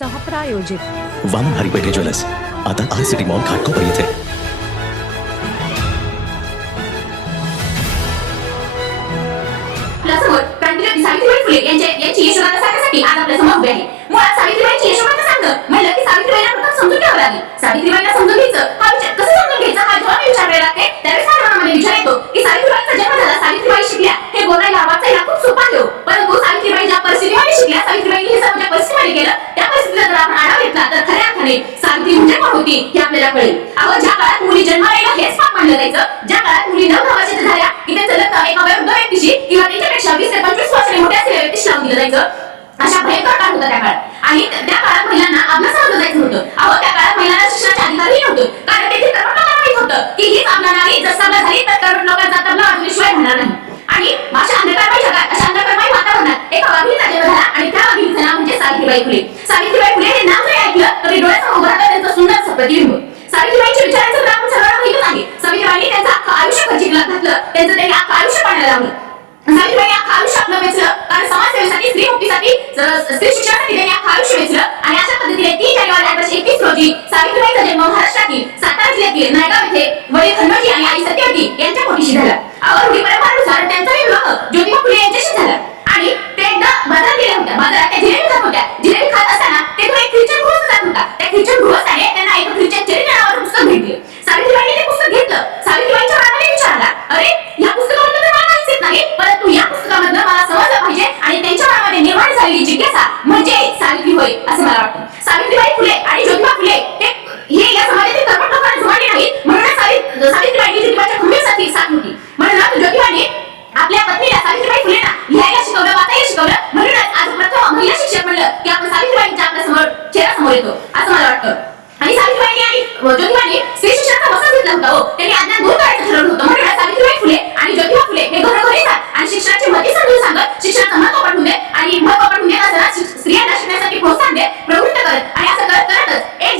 सहप्रायोजित वामन हरी पेठे jewellers आता R city mall Ghatkopar येथे. आपल्यासमोर क्रांतिज्योती सावित्रीबाई फुले यांची यशोगाथा सांगण्यासाठी आज आपल्या समोर उभे आहे. मुळात सावित्रीबाईंची यशोगाथा सांगणं म्हणलं की सावित्रीबाईंना प्रथम समजून घ्यावं लागेल. सावित्रीबाईंना समजून घ्यायचं हा विचार कसं समजून घ्यायचा हा जेव्हा मी विचार करायला लागते त्यावेळेस माझ्या मनामध्ये विचार येतो की सावित्रीबाईंचा जन्म झाला, सावित्रीबाई शिकल्या, हे बोलायला वाचायला खूप सोपं आहे. परंतु सावित्रीबाई ज्या परिस्थितीमध्ये शिकल्या, सावित्रीबाईंनी हे सर्व ज्या परिस्थितीमध्ये केलं त्या परिस्थितीचा जर आपण आढावा घेतला तर खऱ्या अर्थाने सावित्री म्हणजे कोण होती हे आपल्याला कळेल. अहो, ज्या काळात मुली जन्माला हेच पाप मानलं जायचं, ज्या काळात मुली 9 वर्षाच्या झाल्या की त्यांचं लग्न एका वयोवृद्ध व्यक्तीशी किंवा त्यांच्यापेक्षा 20 ते 25 वर्षांनी मोठ्या असलेल्या व्यक्तीशी लावून दिलं जायचं, अशा भयंकर काळ होता त्या काळात. आणि त्या काळात महिलांना अभ्यास समजलं जायचं होतं. अहो, त्या काळात महिलांना शिक्षणाचे अधिकारही नव्हते, कारण तेथील कर्मठ लोकांना माहित होतं की हीच आपला नाही, जर सभा झाली तर कर्मठ लोकांचा तबला वाजवल्याशिवाय राहणार नाही. आणि अशा अंधकारमय जगात, अशा अंधकारमय वातावरणात एका वाघिणीचा जन्म झाला आणि त्या वाघिणीचं नाव म्हणजे सावित्रीबाई फुले. सावित्रीबाई फुले हे नाव जरी ऐकलं तरी डोळ्यासमोर उभं राहतं त्यांचं सुंदर असं प्रतिबिंब. सावित्रीबाईंच्या विचारांचं तर आपण सर्वांना माहितच आहे. सावित्रीबाईंनी त्यांचं अख्खं आयुष्य खर्चिकला घातलं, त्यांचं त्यांनी अख्खं आयुष्य पाण्याला लावलं. सावित्रीबाईंनी अख्खं आयुष्य आपलं वेचलं, कारण समाजसेवेसाठी, स्त्री मुक्तीसाठी, स्त्री शिक्षणासाठी त्यांनी अख्खं आयुष्य वेचलं. आणि अशा पद्धतीने 3 जानेवारी 1831 रोजी सावित्रीबाईंचा जन्म महाराष्ट्रातील सातारा जिल्ह्यातील नायगाव येथे वडील खंडोजी आणि आई सत्यवती यांच्या पोटीशी झाला. रूढी परंपरेनुसार त्यांचा विवाह ज्योतिबा फुले यांच्याशी झाला. आणि ते एकदा बाजारात गेल्या होत्या. बाजारात त्या जिलेबी खात होत्या. जिलेबी खात असताना तेथून एक ख्रिश्चन गृहस्थ जात होता. त्या ख्रिश्चन गृहस्थाने त्यांना एक ख्रिश्चन चरित्र नावाचं पुस्तक भेटलं. सावित्रीबाईंनी ते पुस्तक घेतलं. सावित्रीबाईंच्या मनामध्ये विचार आला, अरे या पुस्तकामधलं तर मला काहीच येत नाही, परंतु या पुस्तकामधलं मला समजलं पाहिजे. आणि त्यांच्या मनामध्ये निर्माण झालेली जिज्ञासा म्हणजे सावित्री होय असं मला वाटतं. सावित्रीबाई फुले आणि ज्योतिबा फुले हे या समाजातील कर्मठ लोकांना जुळले नाहीत, म्हणूनच सावित्रीबाईंनी ज्योतिबाच्या खंबीरसाठी साथ होती. म्हणूनच ज्योतिबाने आपल्या पत्नीला सावित्रीबाई फुलेंना लिहायला शिकवलं, वाचायला शिकवलं. म्हणूनच आज प्रथम महिला शिक्षक म्हणलं की आपण सावित्रीबाईंच्या आपल्या समोर चेहऱ्यासमोर येतो असं मला वाटतं. आणि सावित्रीबाईंनी आणि ज्योतिबाने स्त्री शिक्षणाचा वसा घेतला होता. त्यांनी अज्ञान दूर करायचं ठरवलं होतं. म्हणून सावित्रीबाई फुले आणि ज्योतिबा फुले हे घरोघरी जात आणि शिक्षणाची महती समजून सांगत, शिक्षणाचं महत्त्व पटवून देत आणि महत्त्व पटवून देत असताना स्त्रियांना शिकण्यासाठी प्रोत्साहन देत, प्रवृत्त करत आणि असं करतच 1